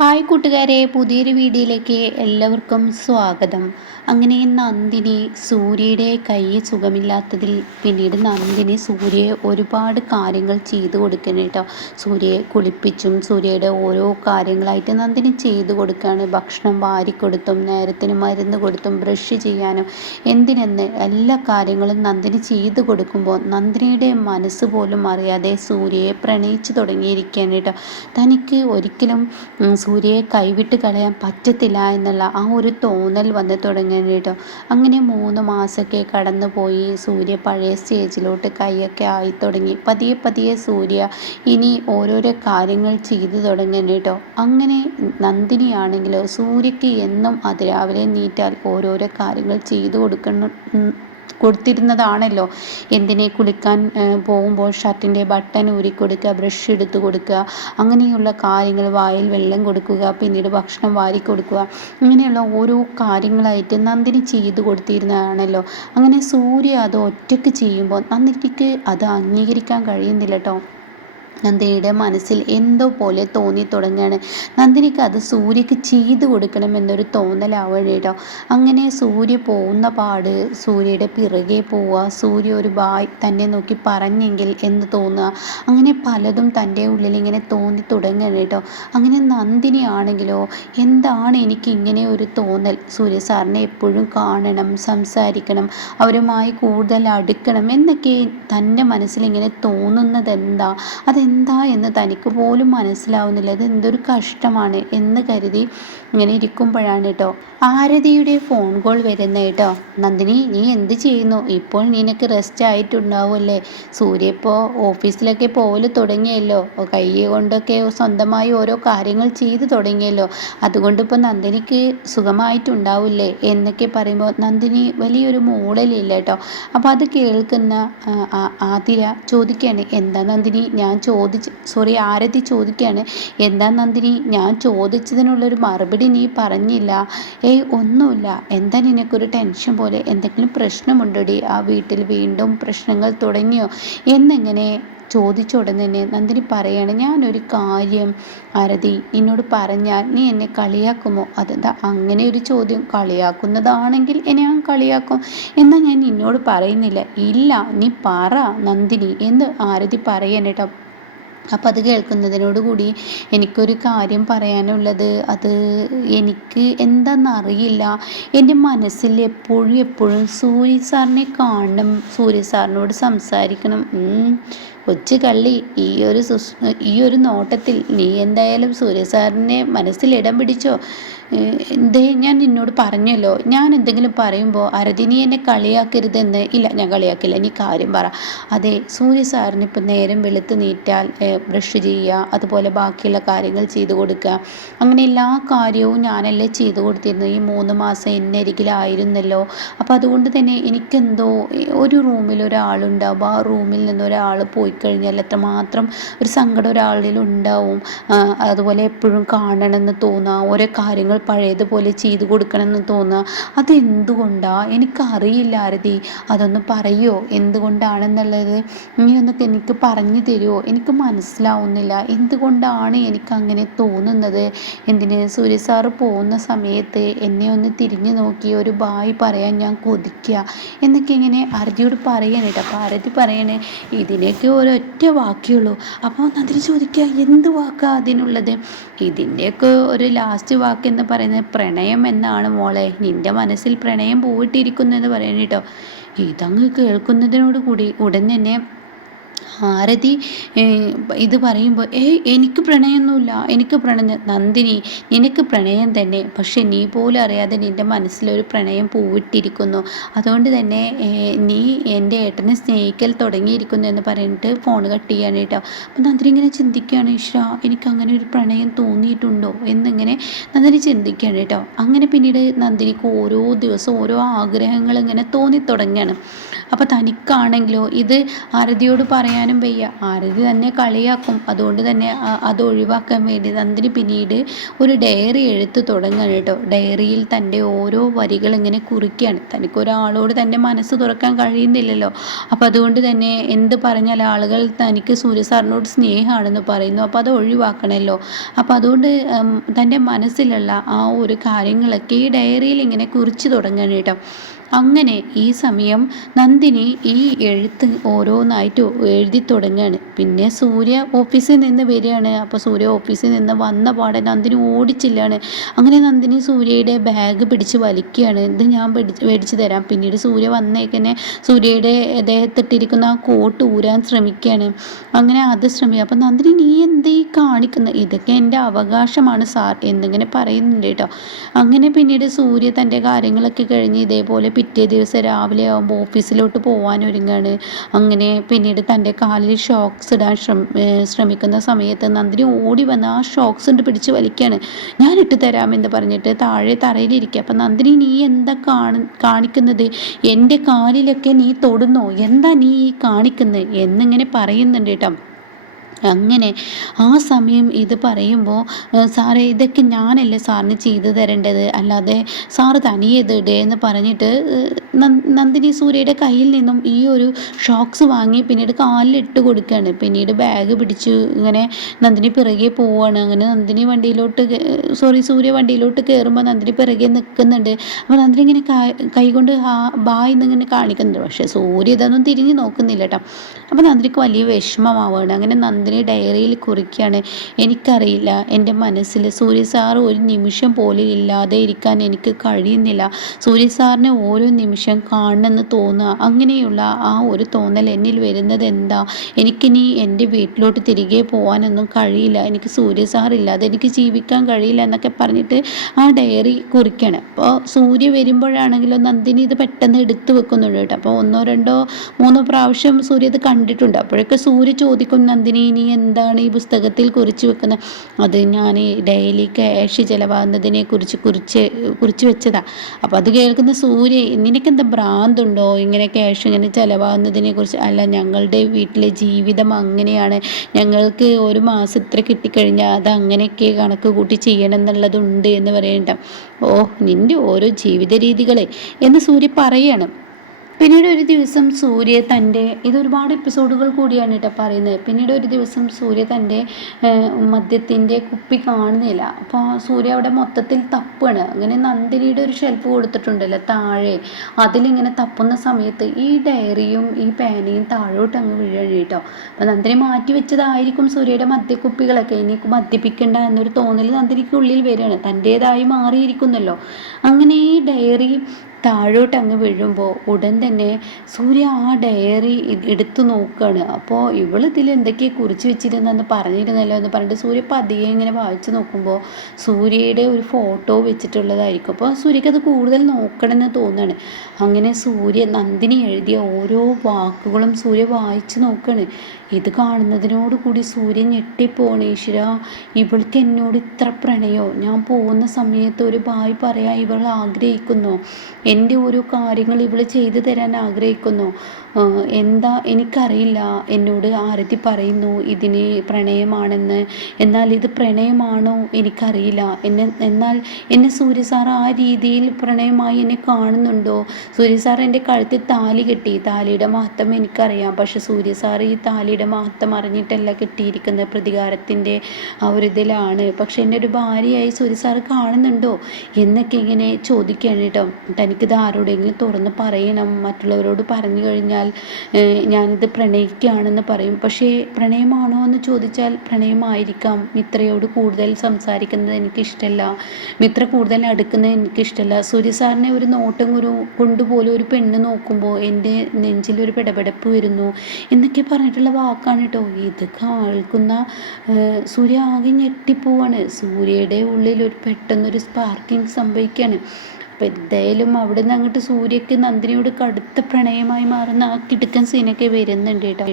Hi കൂട്ടുകാരെ പുതിയൊരു വീഡിയോയിലേക്ക് എല്ലാവർക്കും സ്വാഗതം. അങ്ങനെ നന്ദിനി സൂര്യയുടെ കൈ സുഖമില്ലാത്തതിൽ പിന്നീട് നന്ദിനി സൂര്യയെ ഒരുപാട് കാര്യങ്ങൾ ചെയ്തു കൊടുക്കണം കേട്ടോ. സൂര്യയെ കുളിപ്പിച്ചും സൂര്യയുടെ ഓരോ കാര്യങ്ങളായിട്ട് നന്ദിനി ചെയ്തു കൊടുക്കുകയാണ്. ഭക്ഷണം വാരിക്കൊടുത്തും നേരത്തിന് മരുന്ന് കൊടുത്തും ബ്രഷ് ചെയ്യാനും എന്തിനെന്ന് എല്ലാ കാര്യങ്ങളും നന്ദിനി ചെയ്തു കൊടുക്കുമ്പോൾ നന്ദിനിയുടെ മനസ്സ് പോലും അറിയാതെ സൂര്യയെ പ്രണയിച്ചു തുടങ്ങിയിരിക്കുകയാണ് കേട്ടോ. തനിക്ക് ഒരിക്കലും സൂര്യയെ കൈവിട്ട് കളയാൻ പറ്റത്തില്ല എന്നുള്ള ആ ഒരു തോന്നൽ വന്ന് തുടങ്ങി കേട്ടോ. അങ്ങനെ മൂന്ന് മാസമൊക്കെ കടന്നു പോയി സൂര്യ പഴയ സ്റ്റേജിലോട്ട് കൈയൊക്കെ ആയി തുടങ്ങി. പതിയെ പതിയെ സൂര്യ ഇനി ഓരോരോ കാര്യങ്ങൾ ചെയ്തു തുടങ്ങി കേട്ടോ. അങ്ങനെ നന്ദിനിയാണെങ്കിലോ സൂര്യക്ക് എന്നും അതിരാവിലെ നീറ്റാൽ ഓരോരോ കാര്യങ്ങൾ ചെയ്തു കൊടുക്കണം കൊടുത്തിരുന്നതാണല്ലോ. എന്തിനെ കുളിക്കാൻ പോകുമ്പോൾ ഷർട്ടിന്റെ ബട്ടൺ ഊരി കൊടുക്കുക ബ്രഷ് എടുത്ത് കൊടുക്കുക അങ്ങനെയുള്ള കാര്യങ്ങൾ വായിൽ വെള്ളം കൊടുക്കുക പിന്നീട് ഭക്ഷണം വാരി കൊടുക്കുക ഇങ്ങനെയുള്ള ഓരോ കാര്യങ്ങളായിട്ട് നന്ദിനി ചെയ്തു കൊടുത്തിരുന്നതാണല്ലോ. അങ്ങനെ സൂര്യ അത് ഒറ്റയ്ക്ക് ചെയ്യുമ്പോൾ നന്ദിനിക്ക് അത് അംഗീകരിക്കാൻ കഴിയുന്നില്ല കേട്ടോ. നന്ദിനിയുടെ മനസ്സിൽ എന്തോ പോലെ തോന്നി തുടങ്ങുകയാണ് നന്ദിനിക്ക് അത് സൂര്യക്ക് ചെയ്തു കൊടുക്കണമെന്നൊരു തോന്നലാവുകയാണ് കേട്ടോ അങ്ങനെ സൂര്യ പോകുന്ന പാട് സൂര്യയുടെ പിറകെ പോവുക സൂര്യ ഒരു ബായ് തന്നെ നോക്കി പറഞ്ഞെങ്കിൽ എന്ന് തോന്നുക അങ്ങനെ പലതും തന്റെ ഉള്ളിൽ ഇങ്ങനെ തോന്നി തുടങ്ങുകയാണ് കേട്ടോ. അങ്ങനെ നന്ദിനി ആണെങ്കിലോ എന്താണ് എനിക്ക് ഇങ്ങനെ ഒരു തോന്നൽ? സൂര്യ സാറിനെ എപ്പോഴും കാണണം സംസാരിക്കണം അവരുമായി കൂടുതൽ അടുക്കണം എന്നൊക്കെ തന്റെ മനസ്സിൽ ഇങ്ങനെ തോന്നുന്നത് എന്താ? അത് എന്താ എന്ന് തനിക്ക് പോലും മനസ്സിലാവുന്നില്ല. ഇത് എന്തൊരു കഷ്ടമാണ് എന്ന് കരുതി ഇങ്ങനെ ഇരിക്കുമ്പോഴാണ് കേട്ടോ. ആരതിയുടെ ഫോൺ കോൾ വരുന്ന കേട്ടോ. നന്ദിനി നീ എന്ത് ചെയ്യുന്നു? ഇപ്പോൾ നിനക്ക് റെസ്റ്റ് ആയിട്ടുണ്ടാവുമല്ലേ? സൂര്യ ഇപ്പോൾ ഓഫീസിലൊക്കെ പോലെ തുടങ്ങിയല്ലോ. കൈ കൊണ്ടൊക്കെ സ്വന്തമായി ഓരോ കാര്യങ്ങൾ ചെയ്തു തുടങ്ങിയല്ലോ. അതുകൊണ്ട് ഇപ്പോൾ നന്ദിനിക്ക് സുഖമായിട്ടുണ്ടാവില്ലേ? എന്നൊക്കെ പറയുമ്പോൾ നന്ദിനി വലിയൊരു മൂടലില്ല കേട്ടോ. അപ്പോൾ അത് കേൾക്കുന്ന ആതിര ചോദിക്കുകയാണ് എന്താ നന്ദിനി? ഞാൻ ചോദിച്ച് സോറി ആരതി ചോദിക്കുകയാണ് എന്താ നന്ദിനി ഞാൻ ചോദിച്ചതിനുള്ളൊരു മറുപടി നീ പറഞ്ഞില്ല. ഏയ് ഒന്നുമില്ല. എന്താ നിനക്കൊരു ടെൻഷൻ പോലെ? എന്തെങ്കിലും പ്രശ്നമുണ്ടോടി. ആ വീട്ടിൽ വീണ്ടും പ്രശ്നങ്ങൾ തുടങ്ങിയോ? എന്നിങ്ങനെ ചോദിച്ച ഉടനെ തന്നെ നന്ദിനി പറയാണ് ഞാനൊരു കാര്യം ആരതി നിന്നോട് പറഞ്ഞാൽ നീ എന്നെ കളിയാക്കുമോ? അതെന്താ അങ്ങനെ ഒരു ചോദ്യം കളിയാക്കുന്നതാണെങ്കിൽ എന്നെ ഞാൻ കളിയാക്കും. എന്നാൽ ഞാൻ നിന്നോട് പറയുന്നില്ല. ഇല്ല നീ പറ നന്ദിനി. എന്ന് ആരതി പറയാൻ അപ്പം അത് കേൾക്കുന്നതിനോട് കൂടി എനിക്കൊരു കാര്യം പറയാനുള്ളത്. അത് എനിക്ക് എന്താണെന്നറിയില്ല എന്റെ മനസ്സിൽ എപ്പോഴും എപ്പോഴും സൂര്യ സാറിനെ കാണണം. സൂര്യ സാറിനോട് സംസാരിക്കണം. കൊച്ചു കള്ളി ഈ ഒരു ഈ ഒരു നോട്ടത്തിൽ നീ എന്തായാലും സൂര്യ സാറിനെ മനസ്സിൽ ഇടം പിടിച്ചോ? എന്തേ ഞാൻ നിന്നോട് പറഞ്ഞല്ലോ. ഞാൻ എന്തെങ്കിലും പറയുമ്പോൾ അരതി നീ എന്നെ കളിയാക്കരുതെന്ന്. ഇല്ല ഞാൻ കളിയാക്കില്ല. നീ കാര്യം പറ. അതെ സൂര്യ സാറിന് ഇപ്പം നേരം വെളുത്ത് നീറ്റാൽ ബ്രഷ് ചെയ്യുക അതുപോലെ ബാക്കിയുള്ള കാര്യങ്ങൾ ചെയ്തു കൊടുക്കുക. അങ്ങനെ എല്ലാ കാര്യവും ഞാനല്ലേ ചെയ്തു കൊടുത്തിരുന്നു ഈ മൂന്ന് മാസം എന്നെ അരികിലായിരുന്നല്ലോ. അപ്പോൾ അതുകൊണ്ട് തന്നെ എനിക്കെന്തോ ഒരു റൂമിൽ ഒരാളുണ്ടാവും. ആ റൂമിൽ നിന്ന് ഒരാൾ പോയി കഴിഞ്ഞാൽ എത്രമാത്രം ഒരു സങ്കടം ഒരാളിൽ ഉണ്ടാവും. അതുപോലെ എപ്പോഴും കാണണമെന്ന് തോന്നുക ഓരോ കാര്യങ്ങൾ പഴയതുപോലെ ചെയ്തു കൊടുക്കണമെന്ന് തോന്നുക അതെന്തുകൊണ്ടാണ് എനിക്കറിയില്ല ആരതി. അതൊന്ന് പറയുമോ എന്തുകൊണ്ടാണെന്നുള്ളത്? നീ ഒന്ന് എനിക്ക് പറഞ്ഞു തരുമോ എനിക്ക് മനസ്സിലാവുന്നില്ല. എന്തുകൊണ്ടാണ് എനിക്ക് അങ്ങനെ തോന്നുന്നത്? എന്തിന് സൂര്യ സാറ് പോകുന്ന സമയത്ത് എന്നെ ഒന്ന് തിരിഞ്ഞു നോക്കി ഒരു ബായ് പറയാൻ ഞാൻ കൊതിക്കുക എന്നൊക്കെ ഇങ്ങനെ ആരതിയോട് പറയണേട്ടോ അപ്പോൾ ആരതി പറയണേ ഇതിനൊക്കെ ഒരൊറ്റ വാക്കേ അപ്പോൾ നന്ദിനി ചോദിക്കുക എന്ത് വാക്കാണ് അതിനുള്ളത്? ഇതിന്റെയൊക്കെ ഒരു ലാസ്റ്റ് വാക്ക് എന്ന് പറയുന്നത് പ്രണയം എന്നാണ് മോളെ. നിന്റെ മനസ്സിൽ പ്രണയം പോയിട്ടിരിക്കുന്നു എന്ന് പറയുന്നത് കേട്ടോ ഇതങ്ങ് കേൾക്കുന്നതിനോട് കൂടി ഉടൻ തന്നെ ഭാരതി ഇത് പറയുമ്പോൾ ഏയ് എനിക്ക് പ്രണയമൊന്നുമില്ല. എനിക്ക് പ്രണയം നന്ദിനി നിനക്ക് പ്രണയം തന്നെ. പക്ഷെ നീ പോലും അറിയാതെ നിന്റെ മനസ്സിലൊരു പ്രണയം പൂവിട്ടിരിക്കുന്നു. അതുകൊണ്ട് തന്നെ നീ എന്റെ ഏട്ടനെ സ്നേഹിക്കൽ തുടങ്ങിയിരിക്കുന്നു എന്ന് പറഞ്ഞിട്ട് ഫോൺ കട്ട് ചെയ്യാണ് കേട്ടോ. അപ്പം നന്ദിനി ഇങ്ങനെ ചിന്തിക്കുകയാണ് ഈശ്വര എനിക്ക് അങ്ങനെ ഒരു പ്രണയം തോന്നിയിട്ടുണ്ടോ? എന്നിങ്ങനെ നന്ദിനി ചിന്തിക്കുകയാണ് കേട്ടോ. അങ്ങനെ പിന്നീട് നന്ദിനിക്ക് ഓരോ ദിവസവും ഓരോ ആഗ്രഹങ്ങൾ ഇങ്ങനെ തോന്നി തുടങ്ങുകയാണ്. അപ്പോൾ തനിക്കാണെങ്കിലോ ഇത് ആരതിയോട് പറയും പറയാനും വയ്യ. ആരതി തന്നെ കളിയാക്കും. അതുകൊണ്ട് തന്നെ അത് ഒഴിവാക്കാൻ വേണ്ടി നന്ദിനി പിന്നീട് ഒരു ഡയറി എഴുത്ത് തുടങ്ങുകയാണ് കേട്ടോ. ഡയറിയിൽ തന്റെ ഓരോ വരികൾ ഇങ്ങനെ കുറിക്കുകയാണ്. തനിക്കൊരാളോട് തന്റെ മനസ്സ് തുറക്കാൻ കഴിയുന്നില്ലല്ലോ. അപ്പം അതുകൊണ്ട് തന്നെ എന്ത് പറഞ്ഞാൽ ആളുകൾ തനിക്ക് സൂര്യ സാറിനോട് സ്നേഹമാണെന്ന് പറയുന്നു. അപ്പോൾ അത് ഒഴിവാക്കണമല്ലോ അപ്പോൾ അതുകൊണ്ട് തന്റെ മനസ്സിലുള്ള ആ ഒരു കാര്യങ്ങളൊക്കെ ഈ ഡയറിയിൽ ഇങ്ങനെ കുറിച്ച് തുടങ്ങുകയാണ് കേട്ടോ. അങ്ങനെ ഈ സമയം നന്ദിനി ഈ എഴുത്ത് ഓരോന്നായിട്ട് എഴുതി തുടങ്ങുകയാണ് പിന്നെ സൂര്യ ഓഫീസിൽ നിന്ന് വരികയാണ്. അപ്പോൾ സൂര്യ ഓഫീസിൽ നിന്ന് വന്ന പാടെ നന്ദിനി ഓടിച്ചില്ലാണ്. അങ്ങനെ നന്ദിനി സൂര്യയുടെ ബാഗ് പിടിച്ച് വലിക്കുകയാണ്. ഇത് ഞാൻ മേടിച്ച് തരാം. പിന്നീട് സൂര്യ വന്നേക്കന്നെ സൂര്യയുടെ ദേഹത്തിട്ടിരിക്കുന്ന ആ കോട്ട് ഊരാൻ ശ്രമിക്കുകയാണ്. അങ്ങനെ അത് ശ്രമിക്കുക അപ്പം നന്ദിനി നീ എന്തേ കാണിക്കുന്നത് ഇതൊക്കെ എന്റെ അവകാശമാണ് സാർ. എന്നിങ്ങനെ പറയുന്നുണ്ട് കേട്ടോ. അങ്ങനെ പിന്നീട് സൂര്യ തന്റെ കാര്യങ്ങളൊക്കെ കഴിഞ്ഞ് ഇതേപോലെ പിറ്റേ ദിവസം രാവിലെ ആകുമ്പോൾ ഓഫീസിലോട്ട് പോകാൻ ഒരുങ്ങാണ്. അങ്ങനെ പിന്നീട് തന്റെ കാലിൽ ഷോക്സ് ഇടാൻ ശ്രമിക്കുന്ന സമയത്ത് നന്ദിനി ഓടി വന്ന് ആ ഷോക്സ് ഉണ്ട് പിടിച്ച് വലിക്കുകയാണ് ഞാൻ ഇട്ട് തരാമെന്ന് പറഞ്ഞിട്ട് താഴെ തറയിലിരിക്കുക അപ്പം നന്ദിനി നീ എന്താ കാണ കാണിക്കുന്നത്? എന്റെ കാലിലൊക്കെ നീ തൊടുന്നോ? എന്താ നീ കാണിക്കുന്നത് എന്നിങ്ങനെ പറയുന്നുണ്ട് കേട്ടോ. അങ്ങനെ ആ സമയം ഇത് പറയുമ്പോൾ സാറേ ഇതൊക്കെ ഞാനല്ലേ സാറിന് ചെയ്തു തരേണ്ടത്? അല്ലാതെ സാറ് തനിയത് ഇതിടേ എന്ന് പറഞ്ഞിട്ട് നന്ദിനി സൂര്യയുടെ കയ്യിൽ നിന്നും ഈ ഒരു ഷോക്സ് വാങ്ങി പിന്നീട് കാലിലിട്ട് കൊടുക്കുകയാണ് പിന്നീട് ബാഗ് പിടിച്ച് ഇങ്ങനെ നന്ദിനി പിറകെ പോവുകയാണ് അങ്ങനെ നന്ദിനി വണ്ടിയിലോട്ട് സോറി സൂര്യ വണ്ടിയിലോട്ട് കയറുമ്പോൾ നന്ദിനി പിറകെ നിൽക്കുന്നുണ്ട്. അപ്പോൾ നന്ദിനി ഇങ്ങനെ കൈ കൊണ്ട് ബായ് എന്നിങ്ങനെ കാണിക്കുന്നുണ്ട്. പക്ഷേ സൂര്യ ഇതൊന്നും തിരിഞ്ഞ് നോക്കുന്നില്ല കേട്ടോ അപ്പോൾ നന്ദിനിക്ക് വലിയ വിഷമമാവുകയാണ് അങ്ങനെ നന്ദിനി അതിന് ഡയറിയിൽ കുറിക്കുകയാണ് എനിക്കറിയില്ല. എന്റെ മനസ്സിൽ സൂര്യ സാർ ഒരു നിമിഷം പോലും ഇല്ലാതെ ഇരിക്കാൻ എനിക്ക് കഴിയുന്നില്ല. സൂര്യ സാറിനെ ഓരോ നിമിഷം കാണണമെന്ന് തോന്നുക. അങ്ങനെയുള്ള ആ ഒരു തോന്നൽ എന്നിൽ വരുന്നത് എന്താ? എനിക്കിനി എന്റെ വീട്ടിലോട്ട് തിരികെ പോകാനൊന്നും കഴിയില്ല. എനിക്ക് സൂര്യ സാർ ഇല്ലാതെ എനിക്ക് ജീവിക്കാൻ കഴിയില്ല എന്നൊക്കെ പറഞ്ഞിട്ട് ആ ഡയറി കുറിക്കണം. അപ്പോൾ സൂര്യ വരുമ്പോഴാണെങ്കിലും നന്ദിനി ഇത് പെട്ടെന്ന് എടുത്തു വെക്കുന്നുണ്ട് കേട്ടോ. അപ്പോൾ ഒന്നോ രണ്ടോ മൂന്നോ പ്രാവശ്യം സൂര്യ ഇത് കണ്ടിട്ടുണ്ട്. അപ്പോഴൊക്കെ സൂര്യ ചോദിക്കും നന്ദിനി നീ എന്താണ് ഈ പുസ്തകത്തിൽ കുറിച്ച് വെക്കുന്നത് അത് ഞാൻ ഡെയിലി ക്യാഷ് ചിലവാകുന്നതിനെ കുറിച്ച് കുറിച്ച് കുറിച്ച് വെച്ചതാ. അപ്പോൾ അത് കേൾക്കുന്ന സൂര്യ നിനക്കെന്താ ഭ്രാന്തുണ്ടോ? ഇങ്ങനെ ക്യാഷ് ഇങ്ങനെ ചിലവാകുന്നതിനെ കുറിച്ച്? അല്ല ഞങ്ങളുടെ വീട്ടിലെ ജീവിതം അങ്ങനെയാണ്. ഞങ്ങൾക്ക് ഒരു മാസം ഇത്ര കിട്ടിക്കഴിഞ്ഞാൽ അത് അങ്ങനെയൊക്കെ കണക്ക് കൂട്ടി ചെയ്യണം എന്നുള്ളതുണ്ട് എന്ന് പറയണ്ട. ഓ നിന്റെ ഓരോ ജീവിത രീതികളെ എന്ന് സൂര്യ പറയണം. പിന്നീട് ഒരു ദിവസം സൂര്യ തന്റെ ഇതൊരുപാട് എപ്പിസോഡുകൾ കൂടിയാണ് കേട്ടോ പറയുന്നത്. പിന്നീട് ഒരു ദിവസം സൂര്യ തന്റെ മദ്യത്തിന്റെ കുപ്പി കാണുന്നില്ല. അപ്പോൾ സൂര്യ അവിടെ മൊത്തത്തിൽ തപ്പാണ് അങ്ങനെ നന്ദിനിയുടെ ഒരു ഷെൽഫ് കൊടുത്തിട്ടുണ്ടല്ലോ താഴെ. അതിലിങ്ങനെ തപ്പുന്ന സമയത്ത് ഈ ഡയറിയും ഈ പേനയും താഴോട്ട് അങ്ങ് വീഴാണ് കേട്ടോ. അപ്പോൾ നന്ദിനി മാറ്റി വെച്ചതായിരിക്കും സൂര്യയുടെ മദ്യക്കുപ്പികളൊക്കെ. ഇനി മദ്യപ്പിക്കേണ്ട എന്നൊരു തോന്നൽ നന്ദിനിക്ക് ഉള്ളിൽ വരികയാണ്. തന്റേതായി മാറിയിരിക്കുന്നല്ലോ. അങ്ങനെ ഈ ഡയറി താഴോട്ട് അങ്ങ് വീഴുമ്പോൾ ഉടൻ തന്നെ സൂര്യ ആ ഡയറി എടുത്തു നോക്കുകയാണ് അപ്പോൾ ഇവൾ ഇതിൽ എന്തൊക്കെയാണ് കുറിച്ച് വെച്ചിരുന്നെന്ന് പറഞ്ഞിരുന്നല്ലോ എന്ന് പറഞ്ഞിട്ട് സൂര്യ പതിയെ ഇങ്ങനെ വായിച്ച് നോക്കുമ്പോൾ സൂര്യയുടെ ഒരു ഫോട്ടോ വെച്ചിട്ടുള്ളതായിരിക്കും. അപ്പോൾ സൂര്യക്ക് അത് കൂടുതൽ നോക്കണമെന്ന് തോന്നുകയാണ് അങ്ങനെ സൂര്യ നന്ദിനി എഴുതിയ ഓരോ വാക്കുകളും സൂര്യ വായിച്ചു നോക്കുകയാണ് ഇത് കാണുന്നതിനോട് കൂടി സൂര്യൻ ഞെട്ടിപ്പോണ്. ഈശ്വര ഇവൾക്ക് എന്നോട് ഇത്ര പ്രണയോ? ഞാൻ പോകുന്ന സമയത്ത് ഒരു ബായ് പറയാൻ ഇവൾ ആഗ്രഹിക്കുന്നു. എന്റെ ഓരോ കാര്യങ്ങൾ ഇവൾ ചെയ്തു തരാൻ ആഗ്രഹിക്കുന്നു. എന്താ എനിക്കറിയില്ല. എന്നോട് ആരതി പറയുന്നു ഇതിന് പ്രണയമാണെന്ന്. എന്നാൽ ഇത് പ്രണയമാണോ? എനിക്കറിയില്ല. എന്നെ എന്നാൽ എന്നെ സൂര്യ സാർ ആ രീതിയിൽ പ്രണയമായി എന്നെ കാണുന്നുണ്ടോ? സൂര്യ സാർ എന്റെ കഴുത്തിൽ താലി കെട്ടി. താലിയുടെ മഹത്വം എനിക്കറിയാം. പക്ഷെ സൂര്യ സാർ ഈ താലിയുടെ മഹത്വം അറിഞ്ഞിട്ടല്ല കെട്ടിയിരിക്കുന്നത്. പ്രതികാരത്തിന്റെ ആ ഒരു ഇതിലാണ്. പക്ഷെ എന്റെ ഒരു ഭാര്യയായി സൂര്യ സാർ കാണുന്നുണ്ടോ? എന്നൊക്കെ ഇങ്ങനെ ചോദിക്കുകയാണ് കേട്ടോ. തനിക്കിത് ആരോടെങ്കിലും തുറന്ന് പറയണം മറ്റുള്ളവരോട് പറഞ്ഞു കഴിഞ്ഞാൽ ഞാനിത് പ്രണയിക്കുകയാണെന്ന് പറയും. പക്ഷേ പ്രണയമാണോ എന്ന് ചോദിച്ചാൽ പ്രണയമായിരിക്കാം. മിത്രയോട് കൂടുതൽ സംസാരിക്കുന്നത് എനിക്കിഷ്ടമല്ല മിത്ര കൂടുതൽ അടുക്കുന്നത് എനിക്കിഷ്ടമല്ല സൂര്യ സാറിനെ ഒരു നോട്ടം ഒരു കൊണ്ടുപോലും ഒരു പെണ്ണ് നോക്കുമ്പോൾ എന്റെ നെഞ്ചിൽ ഒരു പിടപെടപ്പ് വരുന്നു എന്നൊക്കെ പറഞ്ഞിട്ടുള്ള വാക്കാണ് കേട്ടോ. ഇത് കേൾക്കുന്ന സൂര്യ ആകെ ഞെട്ടിപ്പോവാണ്. സൂര്യയുടെ ഉള്ളിൽ ഒരു പെട്ടെന്നൊരു സ്പാർക്കിംഗ് സംഭവിക്കുകയാണ്. അപ്പം എന്തായാലും അവിടെ നിന്ന് അങ്ങോട്ട് സൂര്യക്ക് നന്ദിനിയോട് കടുത്ത പ്രണയമായി മാറുന്ന ആ കിടുക്കൻ സീനൊക്കെ വരുന്നുണ്ട് കേട്ടോ.